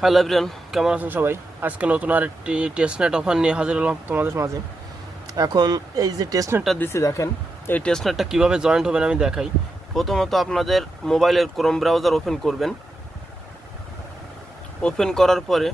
Hello everyone কেমন আছেন সবাই? আজকে নতুন আর একটি টেস্টনেট অফার নিয়ে হাজির হলাম তোমাদের মাঝে। এখন এই যে টেস্টনেটটা দিছি দেখেন, এই টেস্টনেটটা কীভাবে জয়েন্ট হবেন আমি দেখাই। প্রথমত আপনাদের মোবাইলের ক্রোম ব্রাউজার ওপেন করবেন। ওপেন করার পরে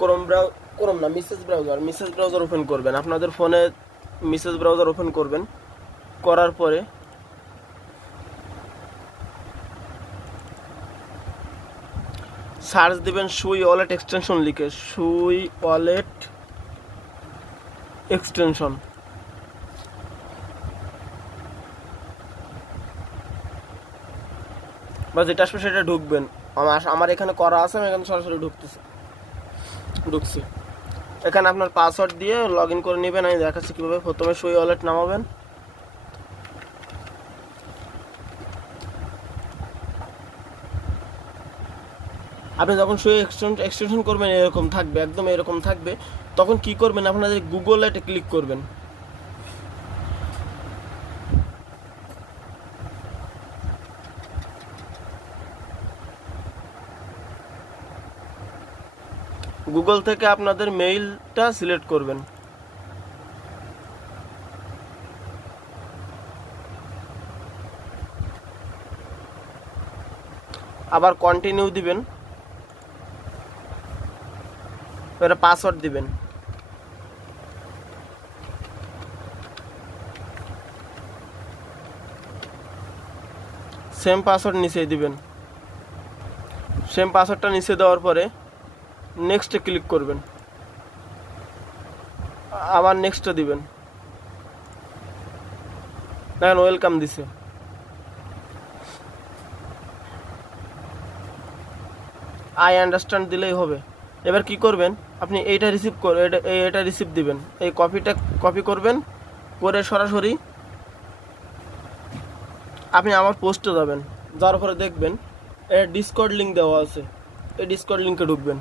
ক্রোম ব্রাউ ক্রোম না Mises browser Mises browser open করবেন। আপনাদের ফোনে মিসেস ব্রাউজার ওপেন করবেন। করার পরে সার্চ দিবেন সুই ওয়ালেট এক্সটেনশন লিখে, সুই ওয়ালেট এক্সটেনশন। বা যেটা আসবে সেটা ঢুকবেন। আমার আমার এখানে করা আছে, আমি এখানে সরাসরি ঢুকতেছি। ঢুকছি। এখানে আপনার পাসওয়ার্ড দিয়ে লগ ইন করে নেবেন, আমি দেখাচ্ছি কীভাবে প্রথমে সুই ওয়ালেট নামাবেন। আপনি যখন শুয়ে এক্সটেনশন এক্সটেনশন করবেন, এরকম থাকবে, একদম এরকম থাকবে, তখন কি করবেন? আপনাদের গুগল এটা ক্লিক করবেন। গুগল থেকে আপনাদের মেইলটা সিলেক্ট করবেন। আবার কন্টিনিউ দিবেন। এবারে পাসওয়ার্ড দিবেন। সেম পাসওয়ার্ড নিচে দিবেন। সেম পাসওয়ার্ডটা নিচে দেওয়ার পরে নেক্সটে ক্লিক করবেন। আবার নেক্সটে দিবেন। দেখেন ওয়েলকাম দিছে। আই আন্ডারস্ট্যান্ড দিলেই হবে। এবার কি করবেন? আপনি এইটা রিসিভ এটা রিসিভ দিবেন। এই কপিটা কপি করবেন, করে সরাসরি আপনি আমার পোস্টে যাবেন। যার পরে দেখবেন এটা ডিসকর্ড লিঙ্ক দেওয়া আছে। এই ডিসকর্ড লিঙ্কে ঢুকবেন।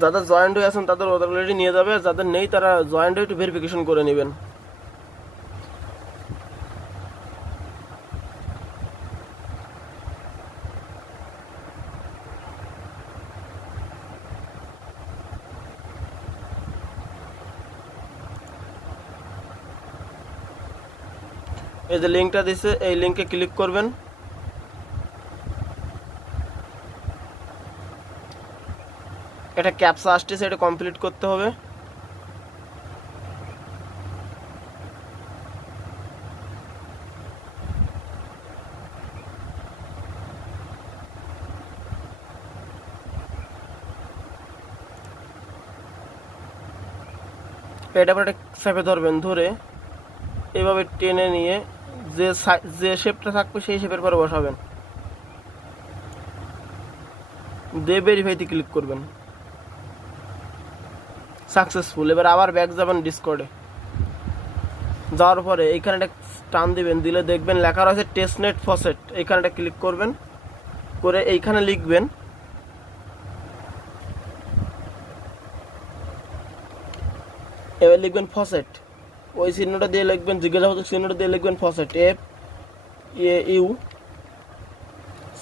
যাদের জয়েন্ট হয়ে আছেন তাদের অলরেডি নিয়ে যাবে যাদের নেই তারা জয়েন্ট একটু ভেরিফিকেশন করে নেবেন। এই যে লিঙ্কটা দিছে, এই লিঙ্কে ক্লিক করবেন। এটা ক্যাপসা আসতেছে এটা কমপ্লিট করতে হবে। এটা পরে চেপে ধরবেন, ধরে এভাবে টেনে নিয়ে যে যে শেপটা থাকবে সেই শেপের পরে বসাবেন। দে ভেরিফাইতে ক্লিক করবেন। সাকসেসফুল এবার আবার ব্যাক যাবেন ডিসকর্ডে যাওয়ার পরে এইখানে একটা টান দিবেন, দিলে দেখবেন লেখা রয়েছে টেস্টনেট ফসেট এইখানে একটা ক্লিক করবেন, করে এইখানে লিখবেন। এবার লিখবেন ফসেট ওই চিহ্নটা দিয়ে লিখবেন জিজ্ঞাসাবাচক চিহ্নটা দিয়ে লিখবেন faucet F A U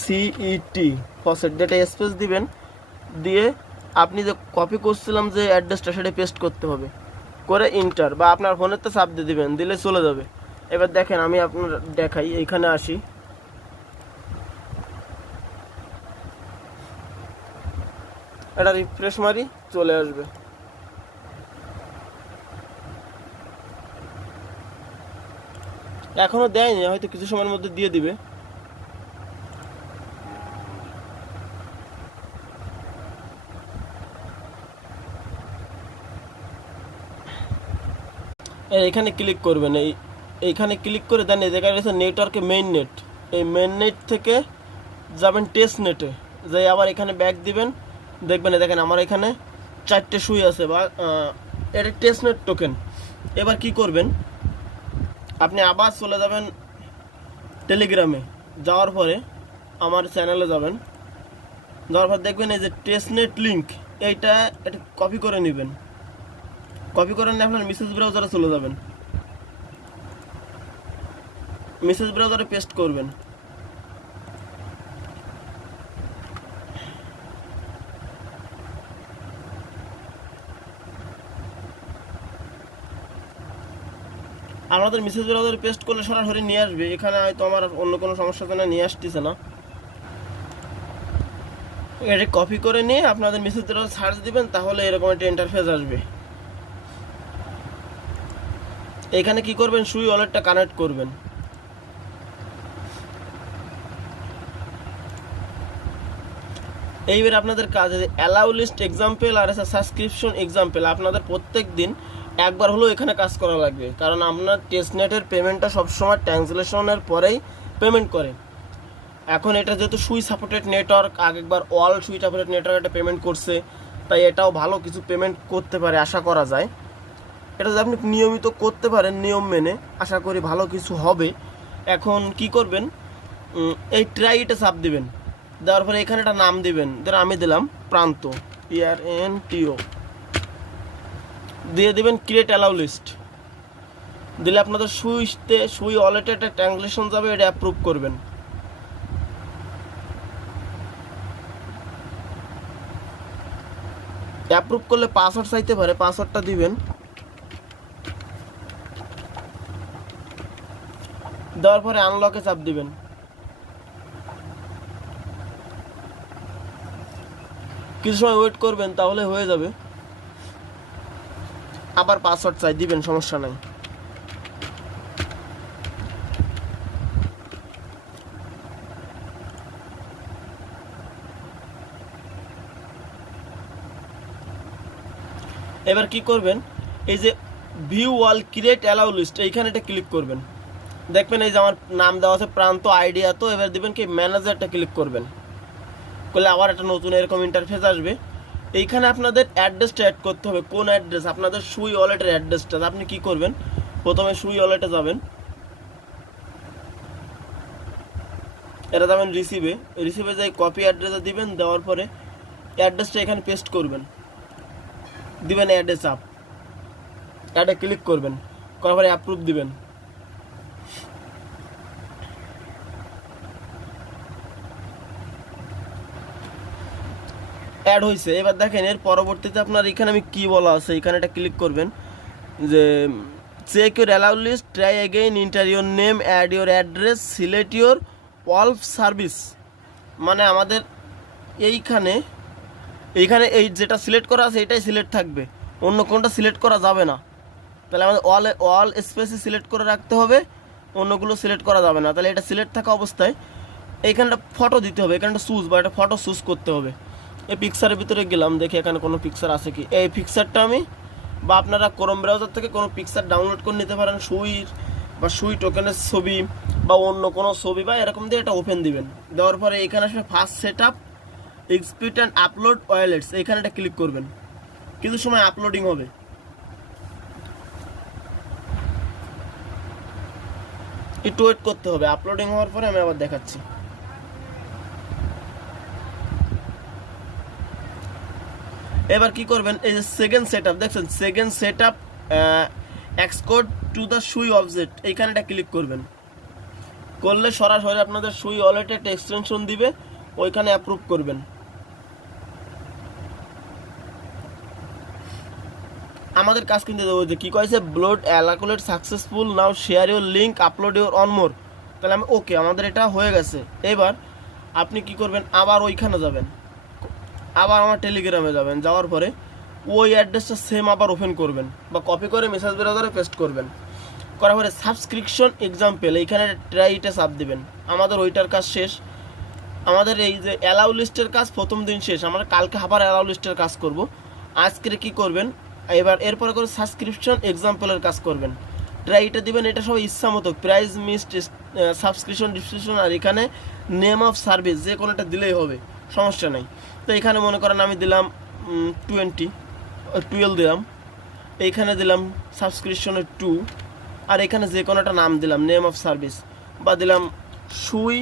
C E T faucet যেটা স্পেস দিবেন, দিয়ে আপনি যে কপি করছিলাম যে অ্যাড্রেসটা সেটা পেস্ট করতে হবে। করে ইন্টার বা আপনার ফোনের তো চাপ দিয়ে দিবেন, দিলে চলে যাবে। এবার দেখেন, আমি আপনার দেখাই এইখানে আসি। এটা রিফ্রেশ মারি, চলে আসবে। এখনও দেয়নি, হয়তো কিছু সময়ের মধ্যে দিয়ে দিবে। এখানে ক্লিক করবেন, এই, এইখানে ক্লিক করে দেন, এই জায়গায় রয়েছে নেটওয়ার্কে মেইন নেট এই মেইন নেট থেকে যাবেন টেস্ট নেটে যাই আবার এখানে ব্যাক দিবেন, দেখবেন দেখেন আমার এখানে চারটে সুই আছে বা এটা টেস্ট নেট টোকেন এবার কি করবেন, আপনি আবার চলে যাবেন টেলিগ্রামে যাওয়ার পরে আমার চ্যানেলে যাবেন। যাওয়ার পর দেখবেন এই যে টেস্টনেট লিঙ্ক এইটা এটা কপি করে নেবেন। কপি করে নিয়ে আপনার মেসেজ ব্রাউজারে চলে যাবেন। মেসেজ ব্রাউজারে পেস্ট করবেন। আমাদের মেসেজ ব্রাউজারে পেস্ট করলে সরাসরি নিয়ে আসবে। এখানে হয়তো আমার অন্য কোনো সমস্যার জন্য নিয়ে আসতেছে না। এটা কপি করে নিয়ে আপনাদের মেসেজ ব্রাউজার সার্চ দিবেন, তাহলে এরকম একটা ইন্টারফেস আসবে। এখানে কি করবেন? সুই ওয়ালেটটা কানেক্ট করবেন। এইবার আপনাদের কাজ অ্যালাউ লিস্ট এক্সাম্পল আর আছে সাবস্ক্রিপশন এক্সাম্পল আপনাদের প্রত্যেক দিন একবার হলেও এখানে কাজ করা লাগবে। কারণ আপনার টেস্টনেটের পেমেন্টটা সবসময় ট্রান্সলেশনের পরেই পেমেন্ট করে। এখন এটা যেহেতু সুই সাপোর্টেড নেটওয়ার্ক আগেকবার অল সুই সাপোর্টেড নেটওয়ার্ক একটা পেমেন্ট করছে, তাই এটাও ভালো কিছু পেমেন্ট করতে পারে, আশা করা যায়। এটা যদি আপনি নিয়মিত করতে পারেন, নিয়ম মেনে, আশা করি ভালো কিছু হবে। এখন কি করবেন? এই ট্রাইটা চাপ দিবেন। দেওয়ার পরে এখানে একটা নাম দিবেন। ধর আমি দিলাম প্রান্ত পিআর এন টিও দিয়ে দেবেন ক্রিয়েট অ্যালাউ লিস্ট দিলে আপনাদের সুইতে সুই ওয়ালেটে একটা ট্রানজলেশন যাবে, এটা অ্যাপ্রুভ করবেন। অ্যাপ্রুভ করলে পাসওয়ার্ড চাইতে পারে পাসওয়ার্ডটা দিবেন। দেওয়ার পরে আনলকে চাপ দিবেন। কিছু সময় ওয়েট করবেন, তাহলে হয়ে যাবে। আবার পাসওয়ার্ড চাই, দিবেন, সমস্যা নাই। এবার কি করবেন? এই যে view wall create allow list এইখানে এটা ক্লিক করবেন। দেখবেন এই যে আমার নাম দেওয়া আছে, প্রান্ত আইডিয়া তো এবার দিবেন কি ম্যানেজারটা ক্লিক করবেন। করলে আবার একটা নতুন এরকম ইন্টারফেস আসবে। এইখানে আপনাদের অ্যাড্রেসটা অ্যাড করতে হবে। কোন অ্যাড্রেস আপনাদের সুই ওয়ালেটের অ্যাড্রেসটা আপনি কি করবেন? প্রথমে সুই ওয়ালেটে যাবেন। এটা যাবেন রিসিভে রিসিভে যাই কপি অ্যাড্রেসে দিবেন, দেওয়ার পরে অ্যাড্রেসটা এখানে পেস্ট করবেন। দিবেন অ্যাড্রেস আপ অ্যাডে ক্লিক করবেন। করার পরে অ্যাপ্রুভ দিবেন। অ্যাড হয়েছে এবার দেখেন, এর পরবর্তীতে আপনার এখানে আমি কি বলা আছে? এখানে এটা ক্লিক করবেন। যে check your allow list try again enter your name add your address select your wallet service মানে আমাদের এইখানে এইখানে এই যেটা সিলেক্ট করা আছে, এটাই সিলেক্ট থাকবে। অন্য কোনটা সিলেক্ট করা যাবে না। তাহলে আমাদের অল অল স্পেসে সিলেক্ট করে রাখতে হবে, অন্যগুলো সিলেক্ট করা যাবে না। তাহলে এটা সিলেক্ট থাকা অবস্থায় এইখানটা ফটো দিতে হবে এখানটা সুজ বা একটা ফটো সুজ করতে হবে। এই পিকচারের ভিতরে গেলাম, দেখি এখানে কোনো পিকচার আছে কি? এই পিকচারটা আমি বা আপনারা ক্রোম ব্রাউজার থেকে কোনো পিকচার ডাউনলোড করে নিতে পারেন, সুইর বা সুই টোকেনের ছবি বা অন্য কোনো ছবি বা এরকম দিয়ে এটা ওপেন দিবেন। দেওয়ার পরে এখানে আসবে first set up export and upload wallets এখানে এটা ক্লিক করবেন। কিছু সময় আপলোডিং হবে। একটু ওয়েট করতে হবে। আপলোডিং হওয়ার পরে আমি আবার দেখাচ্ছি। এবার কি করবেন? এই যে সেকেন্ড সেট আপ দেখছেন? Second set up export to the Sui object এইখানে এটা ক্লিক করবেন। করলে সরাসরি আপনাদের সুই ওয়ালেটে একটা এক্সটেনশন দিবে, ওইখানে অ্যাপ্রুভ করবেন। আমাদের কাজ কিন্তু দেবো যে কী কয়েছে blob allocate successful now share your link upload your on more তাহলে আমি ওকে আমাদের এটা হয়ে গেছে। এবার আপনি কি করবেন? আবার ওইখানে যাবেন। আবার আমার টেলিগ্রামে যাবেন, যাওয়ার পরে ওই অ্যাড্রেসটা সেম আবার ওপেন করবেন বা কপি করে মেসেজ ব্রাউজারে পেস্ট করবেন। করার পরে সাবস্ক্রিপশন এক্সাম্পল এইখানে ট্রাইটা চাপ দিবেন। আমাদের ওইটার কাজ শেষ। আমাদের এই যে অ্যালাউ লিস্টের কাজ প্রথম দিন শেষ, আমরা কালকে আবার অ্যালাউ লিস্টের কাজ করব। আজকে কি করবেন? এবার এরপরে করে সাবস্ক্রিপশন এক্সাম্পলের কাজ করবেন। ট্রাইটা দিবেন, এটা সবাই ইচ্ছা মতো। প্রাইস মিস্ট সাবস্ক্রিপশন ডিসক্রিপশন আর এখানে নেম অফ সার্ভিস যে কোনোটা দিলেই হবে। সমস্যা নেই। তো এখানে মনে করেন আমি দিলাম টোয়েন্টি টুয়েলভ দিলাম। এইখানে দিলাম সাবস্ক্রিপশনের টু আর এখানে যে কোনোটা নাম দিলাম নেম অফ সার্ভিস বা দিলাম সুই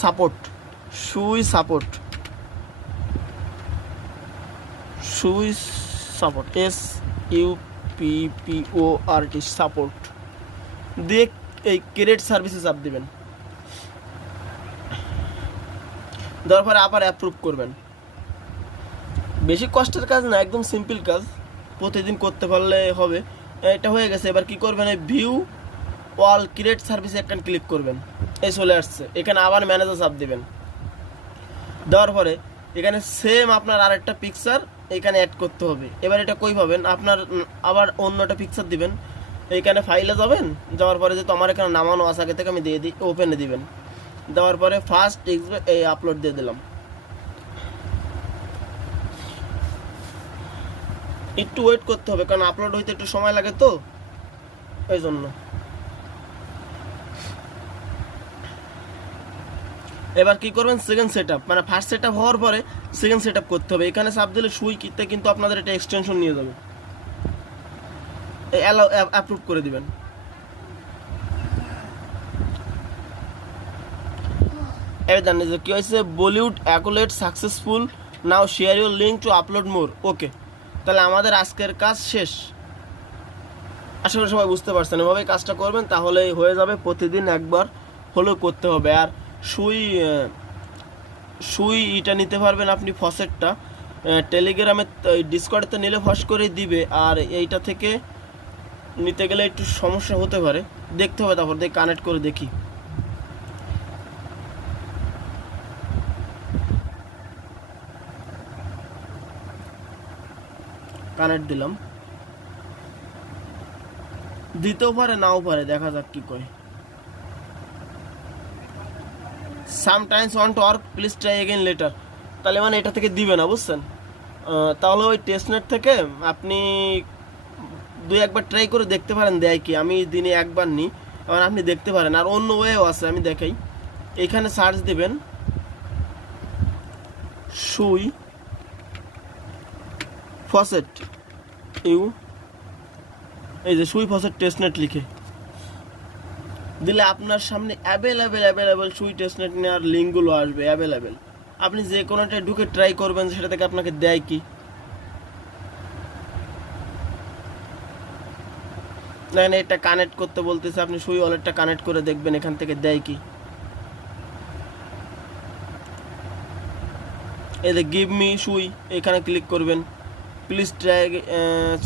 support Sui support Sui support S U P P O support দিয়ে এই ক্রেডিট সার্ভিসে চাপ দিবেন। দেওয়ার পরে আবার অ্যাপ্রুভ করবেন। বেশি কষ্টের কাজ না, একদম সিম্পল কাজ। প্রতিদিন করতে পারলে হবে। এটা হয়ে গেছে, এবার কি করবেন, এই ভিউ অল ক্রিয়েট সার্ভিসে একটা ক্লিক করবেন। এই চলে আসছে। এখানে আবার ম্যানেজার চাপ দেবেন। দেওয়ার পরে এখানে সেম আপনার আরেকটা পিকচার এখানে অ্যাড করতে হবে। এবার এটা কই পাবেন? আপনার আবার অন্য একটা পিকচার দিবেন এইখানে ফাইলে যাবেন। যাওয়ার পরে যেহেতু আমার এখানে নামানো আছে, আগে থেকে আমি দিয়ে দিই ওপেনে দিবেন। দেওয়ার পরে ফার্স্ট এই আপলোড দিয়ে দিলাম। একটু ওয়েট করতে হবে, কারণ আপলোড হইতে একটু সময় লাগে তো ওই জন্য। এবার কি করবেন? সেকেন্ড সেট মানে ফার্স্ট সেট আপ হওয়ার পরে সেকেন্ড সেট আপ করতে হবে। এখানে সাপ দিলে সুই কিতে কিন্তু আপনাদের এটা এক্সটেনশন নিয়ে যাবে। অ্যালাউ অ্যাপ্রুভ করে দিবেন। এবার জানেন যে কি হয়েছে blob অ্যাকুলেট successful now share your link to upload more okay তাহলে আমাদের আজকের কাজ শেষ। করি সবাই বুঝতে পারছেন। এভাবে কাজটা করবেন তাহলে হয়ে যাবে। প্রতিদিন একবার হলেও করতে হবে। আর সুই সুই এটা নিতে পারবেন আপনি ফসেটটা। টেলিগ্রামে ডিসকর্ডতে নিলে ফস করে দিবে। আর এইটা থেকে নিতে গেলে একটু সমস্যা হতে পারে। দেখতে হবে তারপর, দিয়ে কানেক্ট করে দেখি। কানেক্ট দিলাম। দিতেও পারে, নাও পারে, দেখা যাক কি করে sometimes to work please try again later তাহলে মানে এটা থেকে দিবে না, বুঝছেন? তাহলে ওই টেস্টনেট থেকে আপনি দুই একবার ট্রাই করে দেখতে পারেন, দেয় কি। আমি দিনে একবার নিই এবার আপনি দেখতে পারেন। আর অন্য ওয়েও আছে, আমি দেখাই। এখানে সার্চ দেবেন, সুই ফসেট। ইউ? এই যে সুই ফসেট টেস্টনেট লিখে। দিলে আপনার সামনে অ্যাভেলেবেল অ্যাভেলেবেল সুই টেস্টনেট নেওয়ার লিঙ্কগুলো আসবে অ্যাভেলেবেল আপনি যে কোনোটায় ঢুকে ট্রাই করবেন, সেটা থেকে আপনাকে দেয় কি? না না, এটা কানেক্ট করতে বলতেছে, আপনি সুই ওয়ালেটটা কানেক্ট করে দেখবেন, এখান থেকে দেয় কি? এই যে গিভ মি সুই, এখানে ক্লিক করবেন। প্লিজ ট্রাই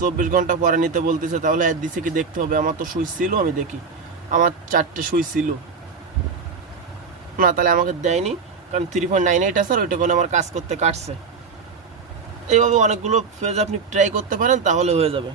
চব্বিশ ঘণ্টা পরে নিতে বলতেছে, তাহলে দিছে কি দেখতে হবে? আমার তো সুইচ ছিল, আমি দেখি। আমার চারটে সুইচ ছিল। না, তাহলে আমাকে দেয়নি, কারণ থ্রি পয়েন্ট নাইন এইট আছে আর ওইটা আমার কাজ করতে কাটছে। এইভাবে অনেকগুলো ফেজ আপনি ট্রাই করতে পারেন, তাহলে হয়ে যাবে।